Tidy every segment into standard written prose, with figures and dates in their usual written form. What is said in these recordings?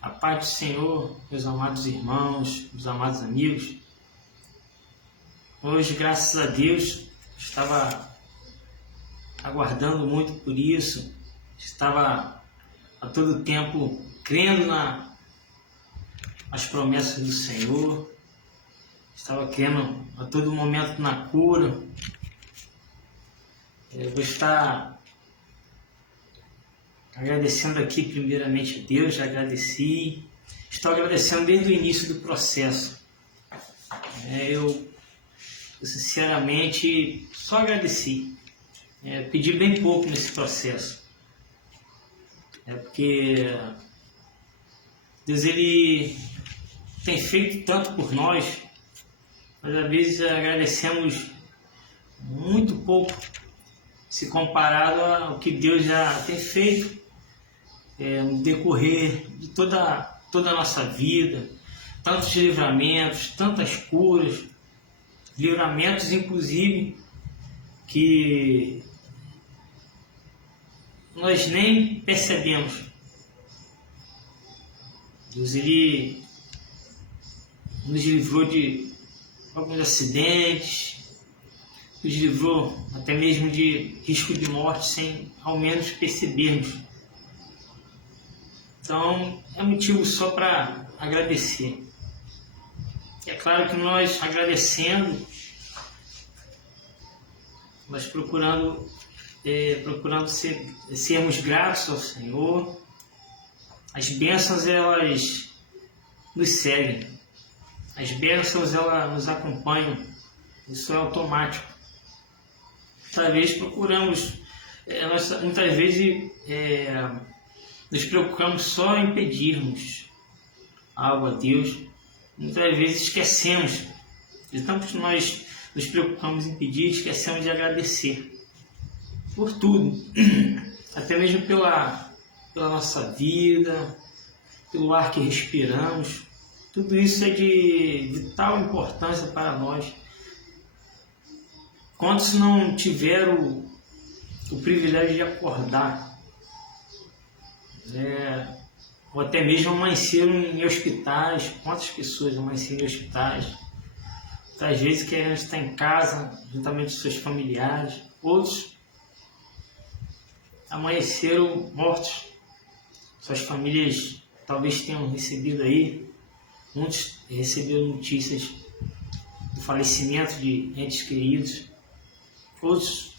A paz do Senhor, meus amados irmãos, meus amados amigos. Hoje, graças a Deus, estava aguardando muito por isso, estava a todo tempo crendo nas promessas do Senhor, estava crendo a todo momento na cura. Eu vou estar agradecendo aqui primeiramente a Deus, já agradeci, estou agradecendo desde o início do processo. Eu sinceramente só agradeci, pedi bem pouco nesse processo, porque Deus ele tem feito tanto por nós, mas às vezes agradecemos muito pouco se comparado ao que Deus já tem feito no decorrer de toda a nossa vida, tantos livramentos, tantas curas, livramentos inclusive que nós nem percebemos. Deus ele nos livrou de alguns acidentes, nos livrou até mesmo de risco de morte sem ao menos percebermos. Então é motivo só para agradecer. É claro que nós agradecendo, mas procurando sermos gratos ao Senhor. As bênçãos elas nos seguem, as bênçãos elas nos acompanham, isso é automático. Muitas vezes nos preocupamos só em pedirmos algo a Deus, muitas vezes esquecemos, de tanto que nós nos preocupamos em pedir, esquecemos de agradecer por tudo, até mesmo pela nossa vida, pelo ar que respiramos. Tudo isso é de vital importância para nós. Quantos não tiveram o privilégio de acordar, ou até mesmo amanheceram em hospitais? Quantas pessoas amanheceram em hospitais? Às vezes querendo estar em casa, juntamente com seus familiares. Outros amanheceram mortos. Suas famílias talvez tenham recebido aí, muitos receberam notícias do falecimento de entes queridos. Outros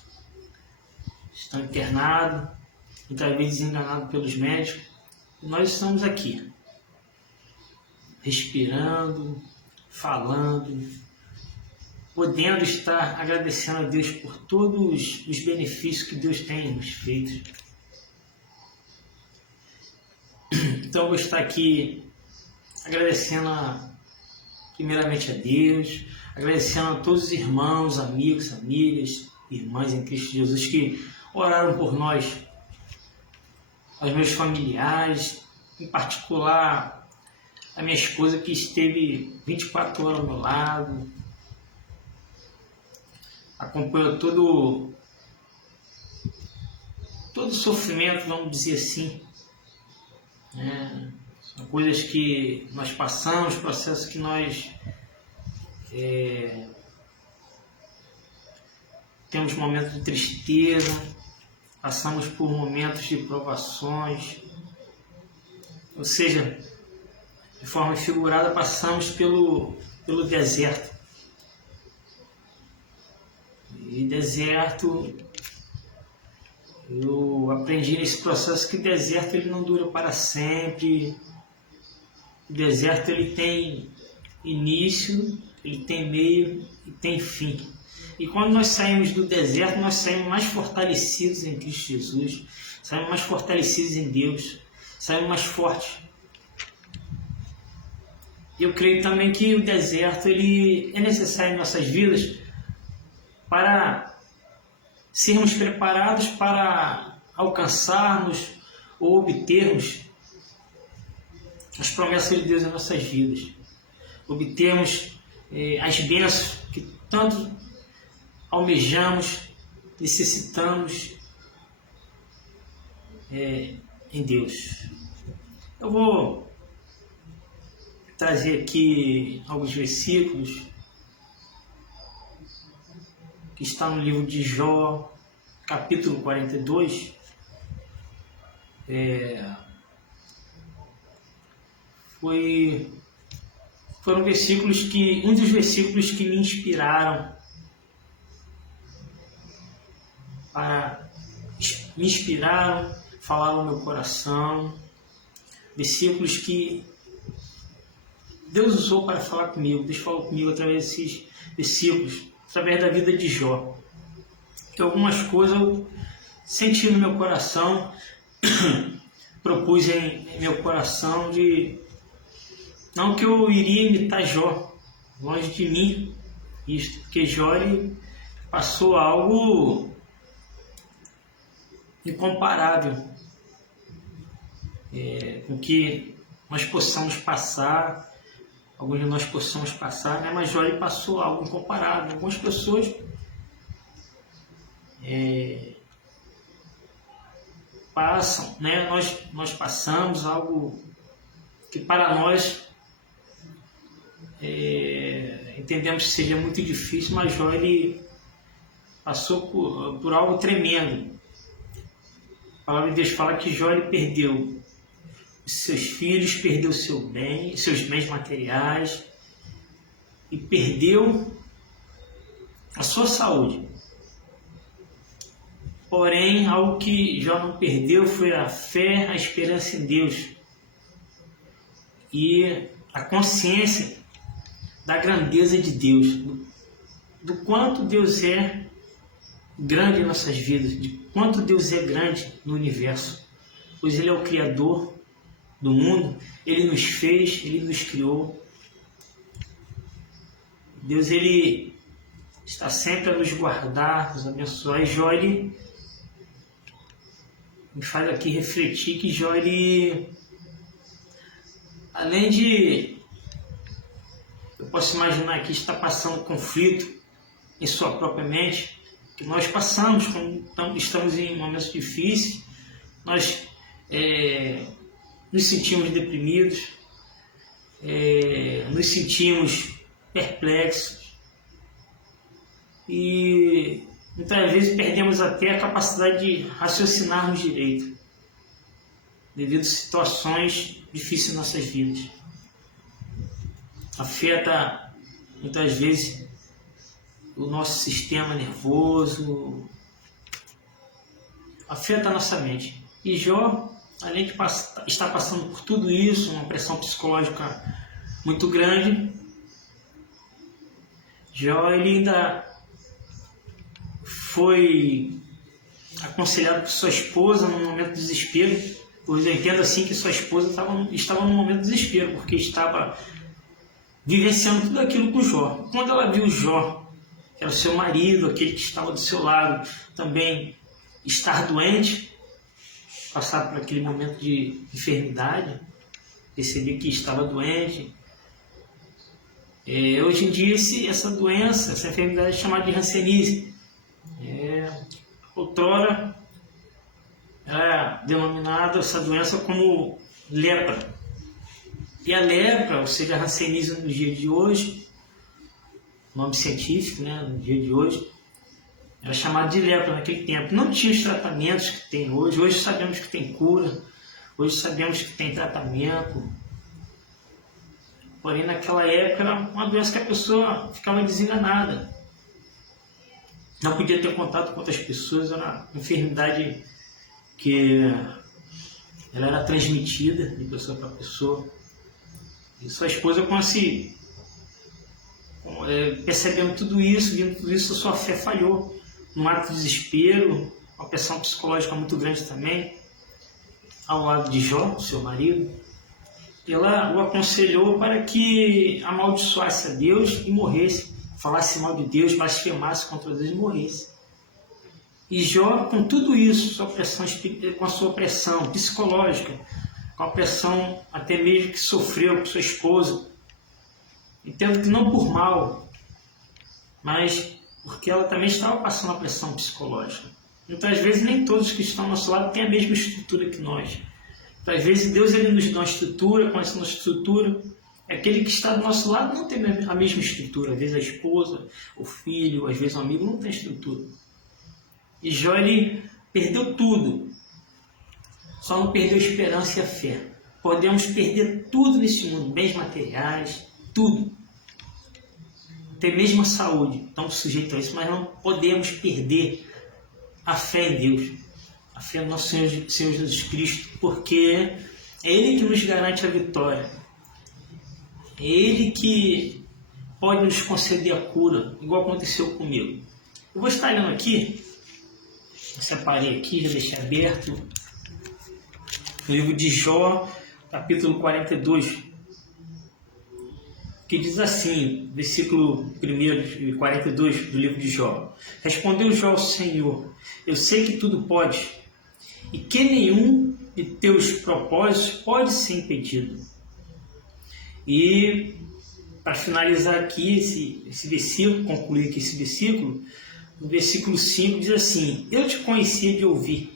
estão internados, muitas vezes enganados pelos médicos. E nós estamos aqui, respirando, falando, podendo estar agradecendo a Deus por todos os benefícios que Deus tem nos feito. Então eu vou estar aqui agradecendo primeiramente a Deus, agradecendo a todos os irmãos, amigos, amigas, irmãs em Cristo Jesus que oraram por nós, aos meus familiares, em particular a minha esposa que esteve 24 horas ao meu lado, acompanhou todo o sofrimento, vamos dizer assim. São coisas que nós passamos, processos que nós temos momentos de tristeza, passamos por momentos de provações, ou seja, de forma figurada, passamos pelo deserto. E deserto, eu aprendi nesse processo que o deserto ele não dura para sempre. O deserto ele tem início, ele tem meio e tem fim. E quando nós saímos do deserto, nós saímos mais fortalecidos em Cristo Jesus, saímos mais fortalecidos em Deus, saímos mais fortes. Eu creio também que o deserto ele é necessário em nossas vidas para sermos preparados para alcançarmos ou obtermos as promessas de Deus em nossas vidas, obtermos as bênçãos que tanto almejamos, necessitamos em Deus. Eu vou trazer aqui alguns versículos que está no livro de Jó, capítulo 42. Foram versículos um dos versículos que me inspiraram falaram no meu coração, versículos que Deus usou para falar comigo. Deus falou comigo através desses versículos, através da vida de Jó. Que algumas coisas eu senti no meu coração, propus em meu coração não que eu iria imitar Jó, longe de mim, porque Jó ele passou algo incomparável com que nós possamos passar, alguns de nós possamos passar, né? Mas Jó ele passou algo incomparável. Algumas pessoas passam, né? Nós passamos algo que para nós entendemos que seja muito difícil, mas Jó ele passou por algo tremendo. A palavra de Deus fala que Jó ele perdeu os seus filhos, perdeu seus bens materiais e perdeu a sua saúde. Porém, algo que Jó não perdeu foi a fé, a esperança em Deus e a consciência da grandeza de Deus, do quanto Deus é grande em nossas vidas, de quanto Deus é grande no universo, pois Ele é o Criador do mundo, Ele nos fez, Ele nos criou. Deus ele está sempre a nos guardar, nos abençoar. E Jó ele me faz aqui refletir que Jó ele, além de, eu posso imaginar que está passando conflito em sua própria mente, que nós passamos quando estamos em momentos difíceis, nós nos sentimos deprimidos, nos sentimos perplexos e muitas vezes perdemos até a capacidade de raciocinarmos direito devido a situações difíceis em nossas vidas. Afeta muitas vezes o nosso sistema nervoso, afeta a nossa mente. E Jó, além de estar passando por tudo isso, uma pressão psicológica muito grande, Jó ele ainda foi aconselhado por sua esposa no momento de desespero, pois eu entendo assim que sua esposa estava no momento de desespero, porque estava vivenciando tudo aquilo com Jó. Quando ela viu Jó, que era o seu marido, aquele que estava do seu lado, também estar doente, passar por aquele momento de enfermidade, perceber que estava doente. Hoje em dia essa doença, essa enfermidade é chamada de hanseníase. Outrora era denominada essa doença como lepra. E a lepra, ou seja, a hanseníase no dia de hoje, nome científico, né, no dia de hoje, era chamado de lepra naquele tempo. Não tinha os tratamentos que tem hoje. Hoje sabemos que tem cura, hoje sabemos que tem tratamento. Porém, naquela época era uma doença que a pessoa ficava desenganada. Não podia ter contato com outras pessoas, era uma enfermidade que ela era transmitida de pessoa para pessoa. E sua esposa, percebendo tudo isso, vendo tudo isso, a sua fé falhou. Num ato de desespero, uma pressão psicológica muito grande também, ao lado de Jó, seu marido. Ela o aconselhou para que amaldiçoasse a Deus e morresse, falasse mal de Deus, blasfemasse contra Deus e morresse. E Jó, com tudo isso, com a sua pressão psicológica, com a pressão até mesmo que sofreu com sua esposa, entendo que não por mal, mas porque ela também estava passando a pressão psicológica. Muitas vezes nem todos que estão ao nosso lado têm a mesma estrutura que nós. Às vezes Deus ele nos dá uma estrutura, com essa nossa estrutura Aquele que está do nosso lado não tem a mesma estrutura. Às vezes a esposa, o filho, às vezes o amigo não tem estrutura. E Jó, ele perdeu tudo. Só não perdeu a esperança e a fé. Podemos perder tudo nesse mundo, bens materiais, tudo. Até mesmo a saúde, estamos sujeitos a isso, mas não podemos perder a fé em Deus. A fé no nosso Senhor Jesus Cristo, porque é Ele que nos garante a vitória. É Ele que pode nos conceder a cura, igual aconteceu comigo. Eu vou estar lendo aqui, eu separei aqui, já deixei aberto, o livro de Jó, capítulo 42, que diz assim, versículo 1 e 42 do livro de Jó. Respondeu Jó ao Senhor: eu sei que tudo podes, e que nenhum de teus propósitos pode ser impedido. E, para finalizar aqui esse versículo, concluir aqui esse versículo, no versículo 5 diz assim: eu te conhecia de ouvir,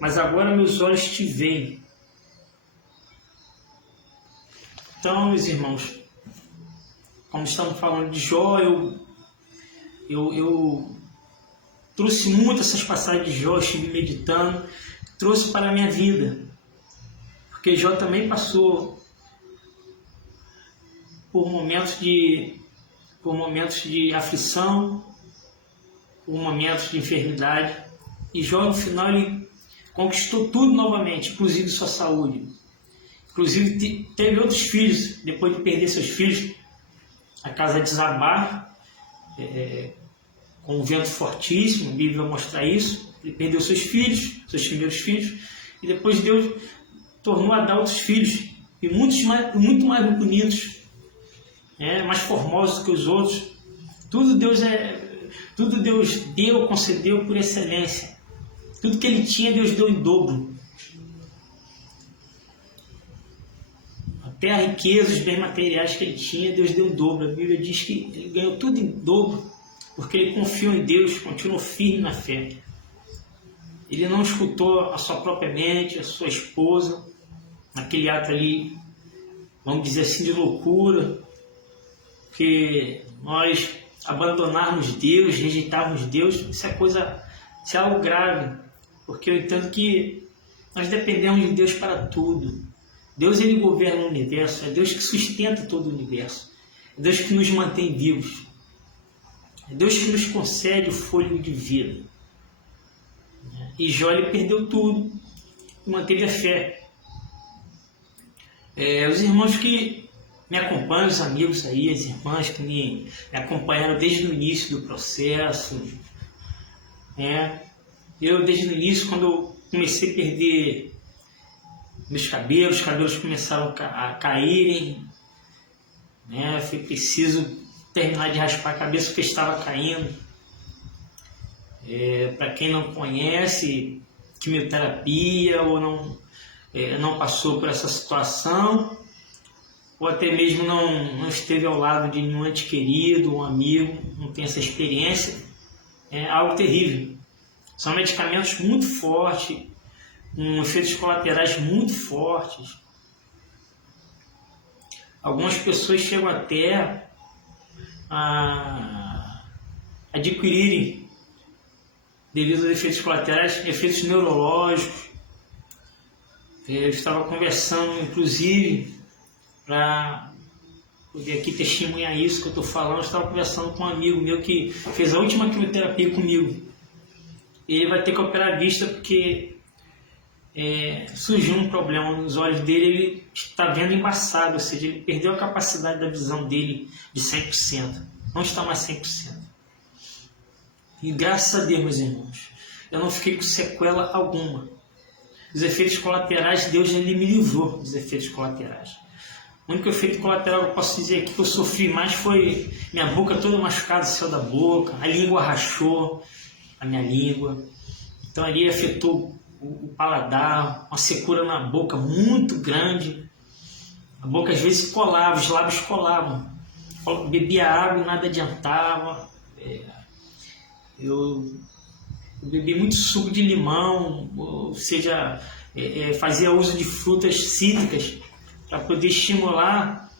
mas agora meus olhos te veem. Então, meus irmãos, como estamos falando de Jó, eu trouxe muito essas passagens de Jó, estive meditando, trouxe para a minha vida, porque Jó também passou por momentos de aflição, por momentos de enfermidade, e Jó no final ele conquistou tudo novamente, inclusive sua saúde. Inclusive teve outros filhos, depois de perder seus filhos, a casa desabar, com um vento fortíssimo, a Bíblia vai mostrar isso. Ele perdeu seus filhos, seus primeiros filhos, e depois Deus tornou a dar outros filhos, e muito mais bonitos, mais formosos que os outros. Tudo Deus deu, concedeu por excelência. Tudo que ele tinha, Deus deu em dobro. Até a riqueza, os bens materiais que ele tinha, Deus deu em dobro. A Bíblia diz que ele ganhou tudo em dobro, porque ele confiou em Deus, continuou firme na fé. Ele não escutou a sua própria mente, a sua esposa, naquele ato ali, vamos dizer assim, de loucura, porque nós abandonarmos Deus, rejeitarmos Deus, isso é algo grave, porque eu entendo que nós dependemos de Deus para tudo. Deus, ele governa o universo, é Deus que sustenta todo o universo, é Deus que nos mantém vivos, é Deus que nos concede o fôlego de vida. E Jó, ele perdeu tudo e manteve a fé. Os irmãos que me acompanham, os amigos aí, as irmãs que me acompanharam desde o início do processo, eu desde o início, quando eu comecei a perder meus cabelos, os cabelos começaram a caírem, foi preciso terminar de raspar a cabeça porque estava caindo. Para quem não conhece quimioterapia ou não passou por essa situação, ou até mesmo não esteve ao lado de nenhum ente querido, um amigo, não tem essa experiência, é algo terrível. São medicamentos muito fortes, com efeitos colaterais muito fortes. Algumas pessoas chegam até a adquirirem, devido aos efeitos colaterais, efeitos neurológicos. Eu estava conversando, inclusive, para poder aqui testemunhar isso que eu estou falando, eu estava conversando com um amigo meu que fez a última quimioterapia comigo. Ele vai ter que operar a vista porque surgiu um problema nos olhos dele, ele está vendo embaçado, ou seja, ele perdeu a capacidade da visão dele de 100%, não está mais 100%. E graças a Deus, meus irmãos, eu não fiquei com sequela alguma. Os efeitos colaterais, Deus ele me livrou dos efeitos colaterais. O único efeito colateral que eu posso dizer aqui que eu sofri mais foi minha boca toda machucada, saiu da boca, a língua rachou, a minha língua. Então ali afetou o paladar, uma secura na boca muito grande. A boca às vezes colava, os lábios colavam. Eu bebia água e nada adiantava. Eu bebi muito suco de limão, ou seja, fazia uso de frutas cítricas para poder estimular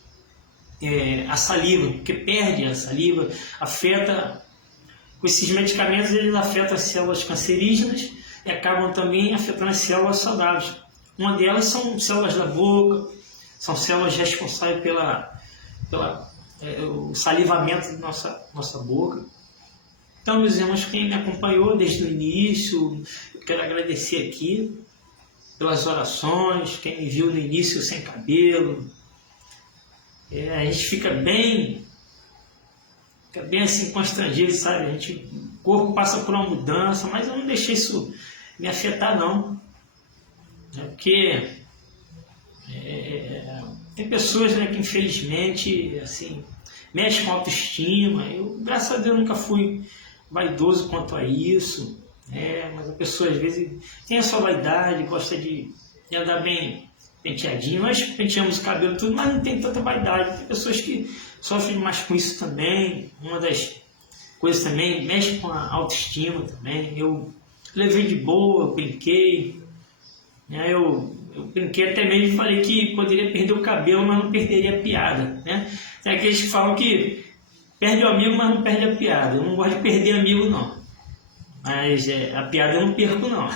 a saliva, porque perde a saliva, afeta, com esses medicamentos eles afetam as células cancerígenas e acabam também afetando as células saudáveis. Uma delas são células da boca, são células responsáveis o salivamento da nossa boca. Então, meus irmãos, quem me acompanhou desde o início, eu quero agradecer aqui pelas orações, quem me viu no início sem cabelo. A gente fica bem assim constrangido, sabe? O corpo passa por uma mudança, mas eu não deixei isso me afetar, não. Porque tem pessoas, né, que infelizmente assim, mexem com a autoestima. Eu, graças a Deus, nunca fui vaidoso quanto a isso, mas a pessoa às vezes tem a sua vaidade, gosta de andar bem penteadinho. Nós penteamos o cabelo tudo, mas não tem tanta vaidade. Tem pessoas que sofrem mais com isso também. Uma das coisas também mexe com a autoestima também. Eu levei de boa, eu brinquei, eu brinquei até mesmo, falei que poderia perder o cabelo, mas não perderia a piada, né? Tem aqueles que falam que perde o amigo, mas não perde a piada. Eu não gosto de perder amigo, não. Mas a piada eu não perco, não.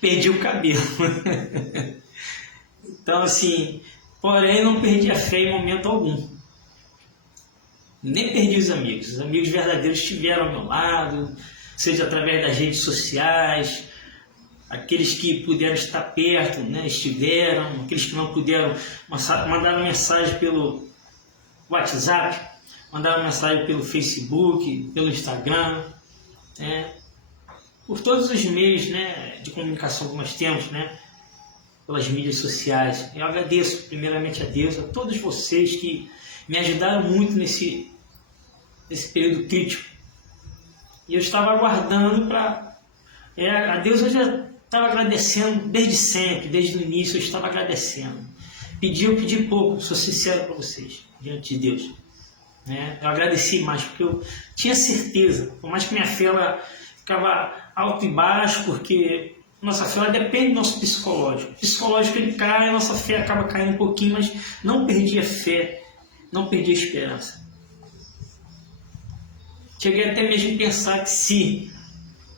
Perdi o cabelo. Então, assim, porém, não perdi a fé em momento algum. Nem perdi os amigos. Os amigos verdadeiros estiveram ao meu lado, seja através das redes sociais. Aqueles que puderam estar perto, né, estiveram. Aqueles que não puderam, mandaram mensagem pelo WhatsApp, mandaram mensagem pelo Facebook, pelo Instagram, por todos os meios, né, de comunicação que nós temos, né, pelas mídias sociais. Eu agradeço primeiramente a Deus, a todos vocês que me ajudaram muito nesse período crítico. E eu estava aguardando a Deus. Eu já estava agradecendo desde sempre, desde o início eu estava agradecendo. Eu pedi pouco, sou sincero para vocês, diante de Deus. Eu agradeci mais, porque eu tinha certeza, por mais que minha fé ela ficava alto e baixo, porque nossa fé ela depende do nosso psicológico. O psicológico ele cai, a nossa fé acaba caindo um pouquinho, mas não perdi a fé, não perdi a esperança. Cheguei até mesmo a pensar que se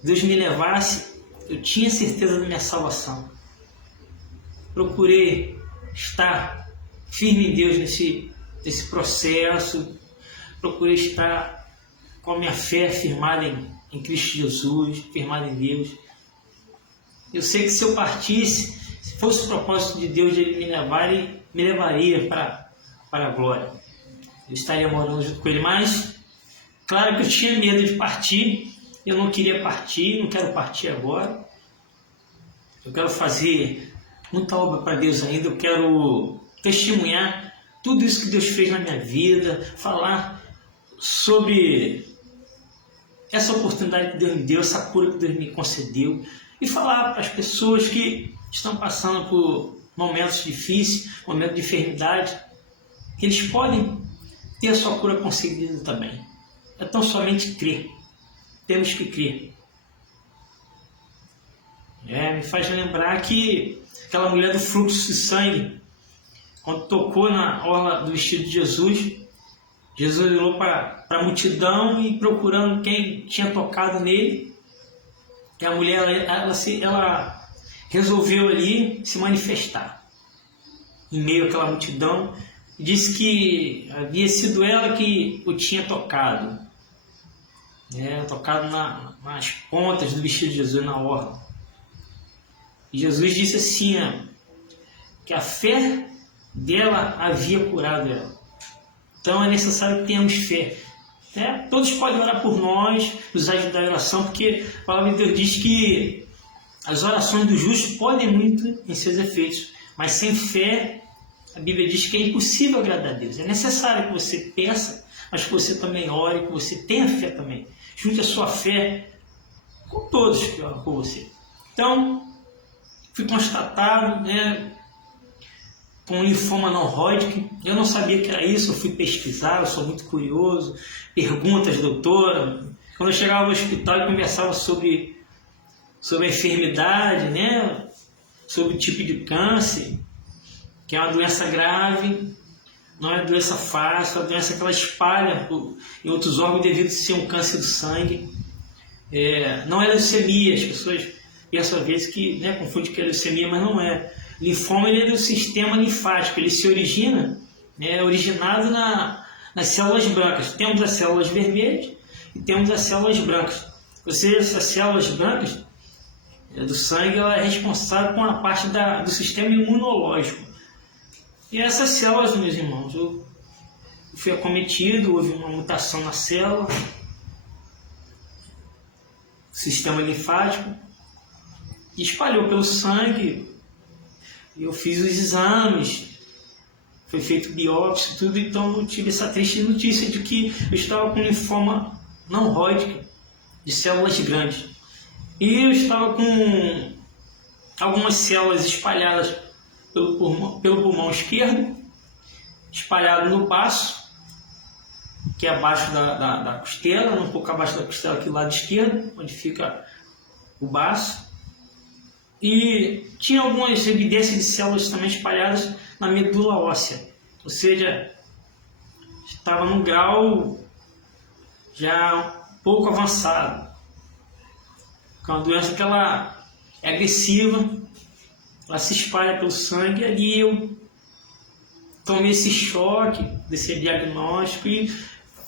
Deus me levasse, eu tinha certeza da minha salvação. Procurei estar firme em Deus nesse processo. Procurei estar com a minha fé firmada em Cristo Jesus, firmada em Deus. Eu sei que se eu partisse, se fosse o propósito de Deus de Ele me levaria para a glória. Eu estaria morando junto com Ele, mas claro que eu tinha medo de partir. Eu não queria partir, não quero partir agora. Eu quero fazer muita obra para Deus ainda. Eu quero testemunhar tudo isso que Deus fez na minha vida, falar sobre essa oportunidade que Deus me deu, essa cura que Deus me concedeu, e falar para as pessoas que estão passando por momentos difíceis, momentos de enfermidade, que eles podem ter a sua cura concedida também. É tão somente crer. Temos que crer. Me faz lembrar que aquela mulher do fluxo de sangue, quando tocou na orla do vestido de Jesus, Jesus olhou para a multidão e procurando quem tinha tocado nele. E a mulher ela resolveu ali se manifestar em meio àquela multidão. E disse que havia sido ela que o tinha tocado. Tocado nas pontas do vestido de Jesus, na orla. E Jesus disse assim, que a fé dela havia curado ela. Então é necessário que tenhamos fé. Todos podem orar por nós, nos ajudar em oração, porque a palavra de Deus diz que as orações do justo podem muito em seus efeitos, mas sem fé, a Bíblia diz que é impossível agradar a Deus. É necessário que você peça, mas que você também ore, que você tenha fé também. Junte a sua fé com todos que oram por você. Então, fui constatado, com linfoma não Hodgkin. Eu não sabia que era isso, eu fui pesquisar, eu sou muito curioso. Perguntas, doutora. Quando eu chegava no hospital, eu conversava sobre a enfermidade, sobre o tipo de câncer, que é uma doença grave, não é doença fácil, é uma doença que ela espalha em outros órgãos devido a ser um câncer do sangue. Não é leucemia, as pessoas pensam às vezes que, né, confundem que é leucemia, mas não é. Linfoma ele é do sistema linfático, ele se origina, é originado nas células brancas. Temos as células vermelhas e temos as células brancas. Ou seja, essas células brancas do sangue ela é responsável por uma parte do sistema imunológico. E essas células, meus irmãos, eu fui acometido, houve uma mutação na célula, sistema linfático, e espalhou pelo sangue. Eu fiz os exames, foi feito biópsia, tudo, então eu tive essa triste notícia de que eu estava com linfoma não Hodgkin, de células grandes. E eu estava com algumas células espalhadas pelo pulmão esquerdo, espalhado no baço, que é abaixo da costela, um pouco abaixo da costela aqui do lado esquerdo, onde fica o baço. E tinha algumas evidências de células também espalhadas na medula óssea, ou seja, estava num grau já um pouco avançado. É uma doença que ela é agressiva, ela se espalha pelo sangue, e ali eu tomei esse choque desse diagnóstico e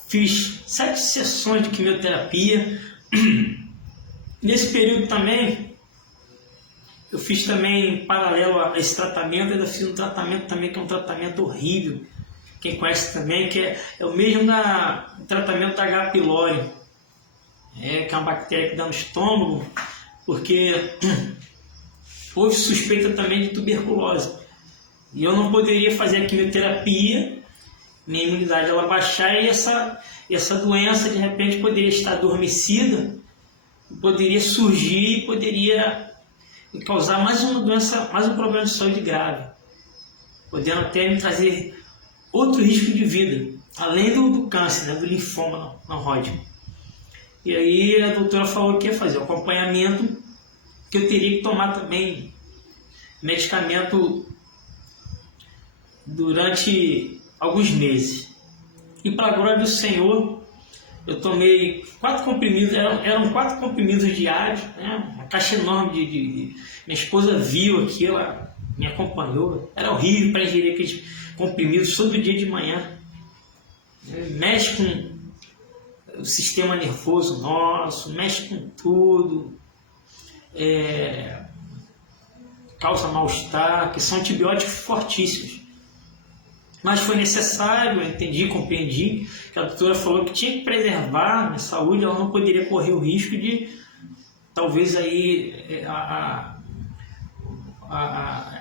fiz 7 sessões de quimioterapia. Nesse período também, eu fiz também, em paralelo a esse tratamento, ainda fiz um tratamento também que é um tratamento horrível. Quem conhece também, que é o mesmo tratamento da H. pylori, que é uma bactéria que dá no estômago, porque houve suspeita também de tuberculose. E eu não poderia fazer a quimioterapia, minha imunidade ela baixar, e essa doença de repente poderia estar adormecida, poderia surgir e poderia causar mais uma doença, mais um problema de saúde grave, podendo até me trazer outro risco de vida, além do câncer, né, do linfoma não Hodgkin. E aí a doutora falou que ia fazer o acompanhamento, que eu teria que tomar também medicamento durante alguns meses. E para a glória do Senhor, eu tomei 4 comprimidos, eram 4 comprimidos diários, né? Uma caixa enorme minha esposa viu aqui, ela me acompanhou. Era horrível para ingerir aqueles comprimidos todo dia de manhã. Mexe com o sistema nervoso nosso, mexe com tudo, causa mal-estar, que são antibióticos fortíssimos. Mas foi necessário, eu entendi, compreendi, que a doutora falou que tinha que preservar a minha saúde, ela não poderia correr o risco de, talvez aí,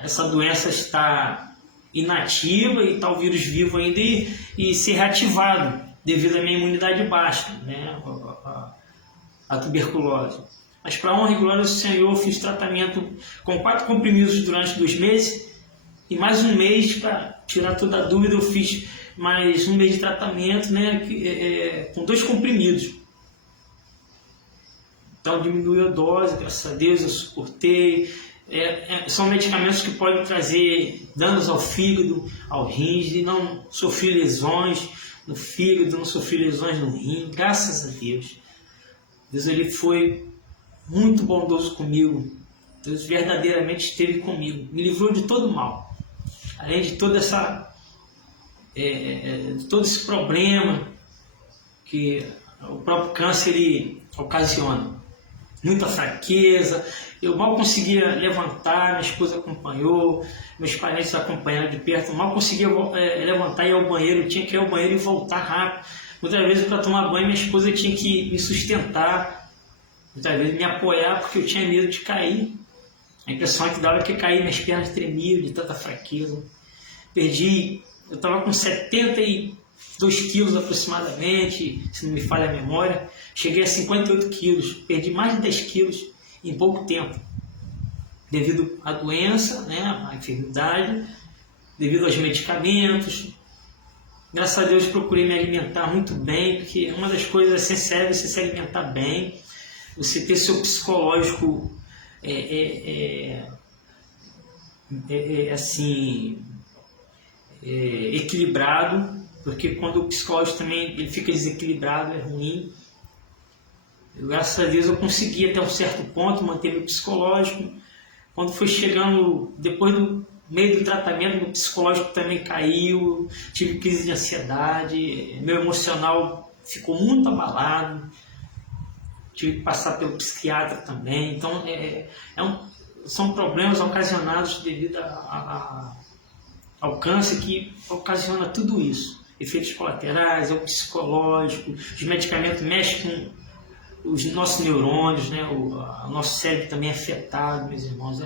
essa doença estar inativa e tal vírus vivo ainda e ser reativado devido à minha imunidade baixa, né, a tuberculose. Mas para a honra e glória do Senhor, eu fiz tratamento com 4 comprimidos durante 2 meses, e mais um mês, para tirar toda a dúvida, eu fiz mais um mês de tratamento, né, com 2 comprimidos. Então diminuiu a dose, graças a Deus eu suportei. São medicamentos que podem trazer danos ao fígado, ao rins, e não sofri lesões no fígado, não sofri lesões no rim, graças a Deus. Deus ele foi muito bondoso comigo. Deus verdadeiramente esteve comigo, me livrou de todo mal. Além de todo esse problema que o próprio câncer ele ocasiona. Muita fraqueza, eu mal conseguia levantar, minha esposa acompanhou, meus parentes acompanharam de perto, mal conseguia levantar e ir ao banheiro, eu tinha que ir ao banheiro e voltar rápido. Muitas vezes para tomar banho minha esposa tinha que me sustentar, muitas vezes me apoiar porque eu tinha medo de cair. A impressão que dava que cair, minhas pernas tremiam de tanta fraqueza. Eu estava com 72 quilos aproximadamente, se não me falha a memória. Cheguei a 58 quilos, perdi mais de 10 quilos em pouco tempo. Devido à doença, né, à enfermidade, devido aos medicamentos. Graças a Deus procurei me alimentar muito bem, porque uma das coisas essenciais é você se alimentar bem, você ter seu psicológico assim, equilibrado, porque quando o psicológico também ele fica desequilibrado, é ruim. Graças a Deus eu consegui até um certo ponto manter meu psicológico. Quando foi chegando, depois do meio do tratamento, meu psicológico também caiu, tive crise de ansiedade, meu emocional ficou muito abalado, tive que passar pelo psiquiatra também. Então são problemas ocasionados devido ao câncer que ocasiona tudo isso. Efeitos colaterais, é o psicológico, os medicamentos mexem com os nossos neurônios, né? O nosso cérebro também é afetado, meus irmãos.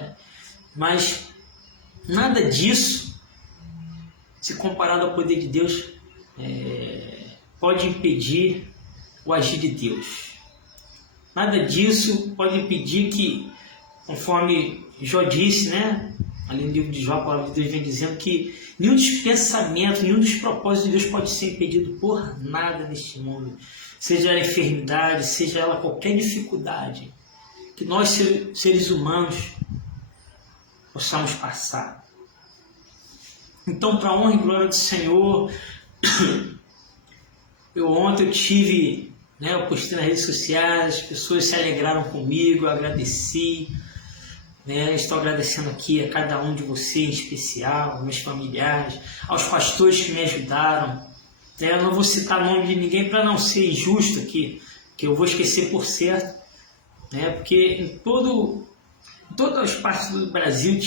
Mas nada disso, se comparado ao poder de Deus, pode impedir o agir de Deus. Nada disso pode impedir que, conforme Jó disse, né? Ali no livro de Jó, a palavra de Deus vem dizendo que nenhum dos pensamentos, nenhum dos propósitos de Deus pode ser impedido por nada neste mundo. Seja ela enfermidade, seja ela qualquer dificuldade que nós, seres humanos, possamos passar. Então, para a honra e glória do Senhor, ontem eu tive, né, eu postei nas redes sociais, as pessoas se alegraram comigo, eu agradeci. Estou agradecendo aqui a cada um de vocês, em especial, aos meus familiares, aos pastores que me ajudaram. Eu não vou citar o nome de ninguém para não ser injusto aqui, que eu vou esquecer por certo, porque em todas as partes do Brasil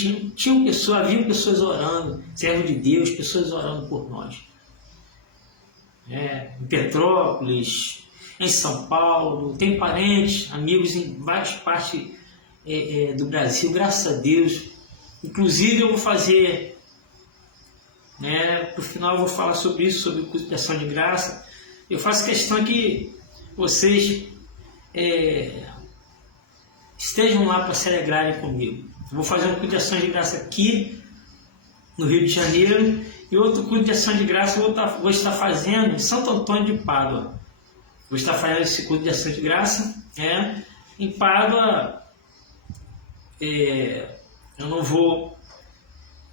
haviam pessoas orando, servos de Deus, pessoas orando por nós. Em Petrópolis, em São Paulo, tem parentes, amigos em várias partes do Brasil, graças a Deus. Inclusive eu vou fazer, por final eu vou falar sobre isso, sobre o culto de ação de graça. Eu faço questão que vocês estejam lá para se alegrarem comigo. Eu vou fazer um culto de ação de graça aqui no Rio de Janeiro e outro culto de ação de graça eu vou estar fazendo em Santo Antônio de Pádua. Vou estar fazendo esse culto de ação de graça em Pádua. Eu não vou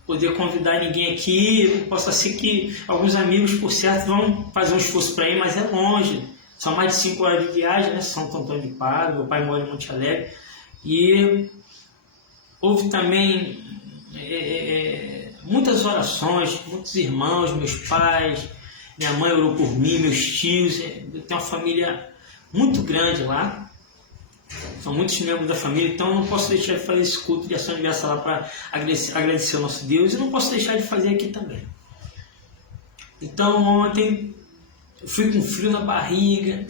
poder convidar ninguém aqui, possa ser que alguns amigos, por certo, vão fazer um esforço para ir, mas é longe, são mais de 5 horas de viagem, Santo Antônio de Pádua, meu pai mora em Monte Alegre, e houve também muitas orações, muitos irmãos, meus pais, minha mãe orou por mim, meus tios, eu tenho uma família muito grande lá, são muitos membros da família, então eu não posso deixar de fazer esse culto de ação de graça lá para agradecer ao nosso Deus, e não posso deixar de fazer aqui também. Então ontem eu fui com frio na barriga,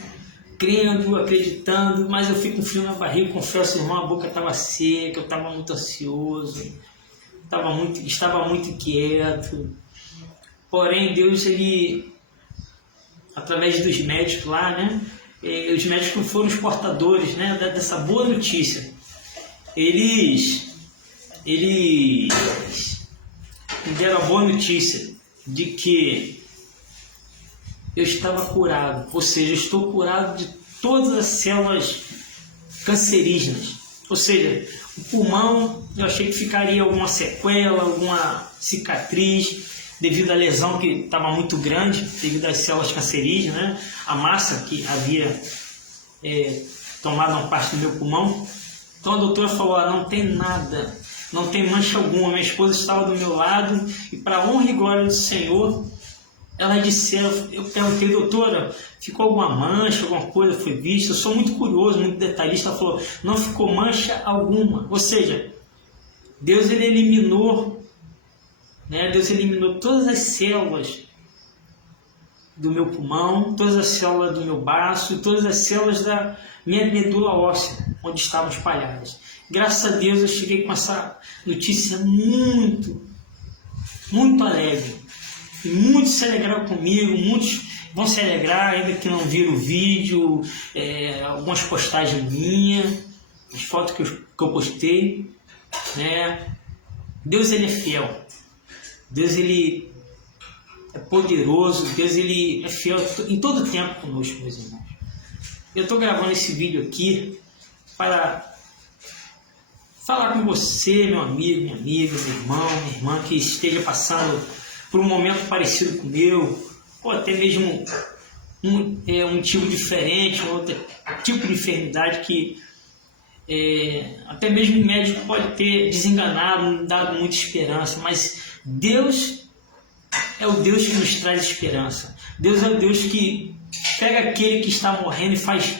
crendo, acreditando, mas eu fui com frio na barriga, confesso, irmão, a boca estava seca, eu estava muito ansioso, estava muito inquieto. Porém, Deus, ele, através dos médicos lá, os médicos foram os portadores, dessa boa notícia. Eles me deram a boa notícia de que eu estava curado, ou seja, eu estou curado de todas as células cancerígenas. Ou seja, o pulmão, eu achei que ficaria alguma sequela, alguma cicatriz, devido à lesão que estava muito grande, devido às células cancerígenas, a massa que havia tomado uma parte do meu pulmão. Então a doutora falou, não tem nada, não tem mancha alguma. Minha esposa estava do meu lado e, para a honra e glória do Senhor, ela disse, eu perguntei, doutora, ficou alguma mancha, alguma coisa foi vista? Eu sou muito curioso, muito detalhista. Ela falou, não ficou mancha alguma. Ou seja, Deus ele eliminou todas as células do meu pulmão, todas as células do meu baço, todas as células da minha medula óssea, onde estavam espalhadas. Graças a Deus eu cheguei com essa notícia muito, muito alegre. E muitos se alegraram comigo, muitos vão se alegrar, ainda que não viram o vídeo, algumas postagens minhas, as fotos que eu postei. Deus ele é fiel. Deus ele é poderoso, Deus ele é fiel em todo tempo conosco, meus irmãos. Eu estou gravando esse vídeo aqui para falar com você, meu amigo, minha amiga, meu irmão, minha irmã, que esteja passando por um momento parecido com o meu, ou até mesmo um tipo diferente, um outro tipo de enfermidade que até mesmo o médico pode ter desenganado, não dado muita esperança, mas Deus é o Deus que nos traz esperança. Deus é o Deus que pega aquele que está morrendo e faz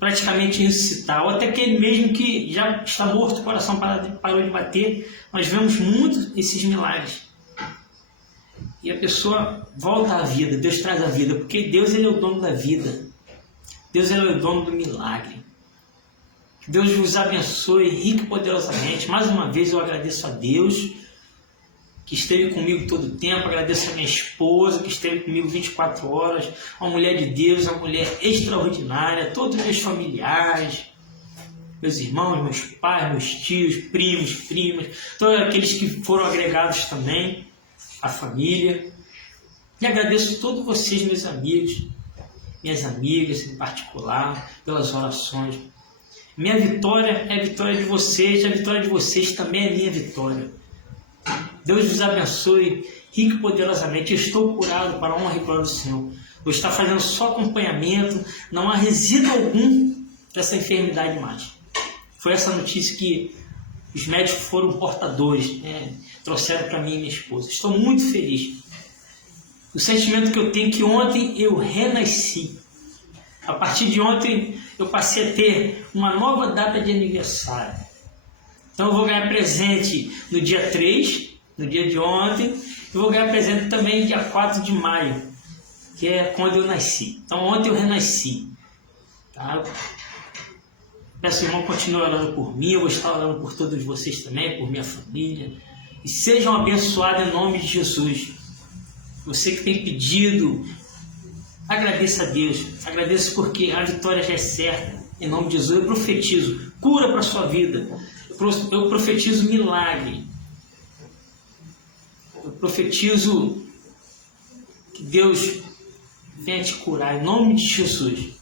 praticamente ressuscitar, ou até aquele mesmo que já está morto, o coração parou de bater. Nós vemos muito esses milagres. E a pessoa volta à vida, Deus traz a vida, porque Deus ele é o dono da vida. Deus ele é o dono do milagre. Que Deus vos abençoe rico e poderosamente. Mais uma vez eu agradeço a Deus, que esteve comigo todo o tempo. Agradeço a minha esposa, que esteve comigo 24 horas. Uma mulher de Deus, uma mulher extraordinária. Todos os meus familiares, meus irmãos, meus pais, meus tios, primos, primas. Todos aqueles que foram agregados também, a família. E agradeço a todos vocês, meus amigos, minhas amigas em particular, pelas orações. Minha vitória é a vitória de vocês, a vitória de vocês também é minha vitória. Deus vos abençoe rico e poderosamente. Eu estou curado para a honra e glória do Senhor. Vou estar fazendo só acompanhamento, não há resíduo algum dessa enfermidade mais. Foi essa notícia que os médicos foram portadores, trouxeram para mim e minha esposa. Estou muito feliz. O sentimento que eu tenho é que ontem eu renasci. A partir de ontem eu passei a ter uma nova data de aniversário. Então eu vou ganhar presente no dia 3, no dia de ontem. Eu vou ganhar presente também no dia 4 de maio, que é quando eu nasci. Então ontem eu renasci. Tá? Peço, irmão, continue orando por mim. Eu vou estar orando por todos vocês também, por minha família. E sejam abençoados em nome de Jesus. Você que tem pedido, agradeça a Deus. Agradeça porque a vitória já é certa. Em nome de Jesus eu profetizo cura para a sua vida. Eu profetizo milagre. Eu profetizo que Deus venha te curar em nome de Jesus.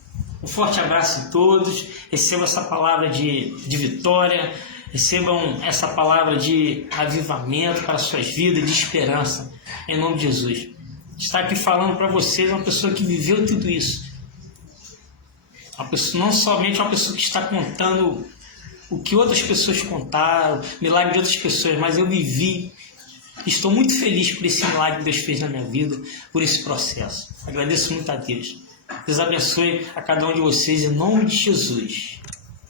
Um forte abraço a todos. Recebam essa palavra de vitória. Recebam essa palavra de avivamento para as suas vidas, de esperança. Em nome de Jesus. Está aqui falando para vocês uma pessoa que viveu tudo isso. Uma pessoa, não somente uma pessoa que está contando o que outras pessoas contaram, milagre de outras pessoas, mas eu vivi. Estou muito feliz por esse milagre que Deus fez na minha vida, por esse processo. Agradeço muito a Deus. Deus abençoe a cada um de vocês em nome de Jesus.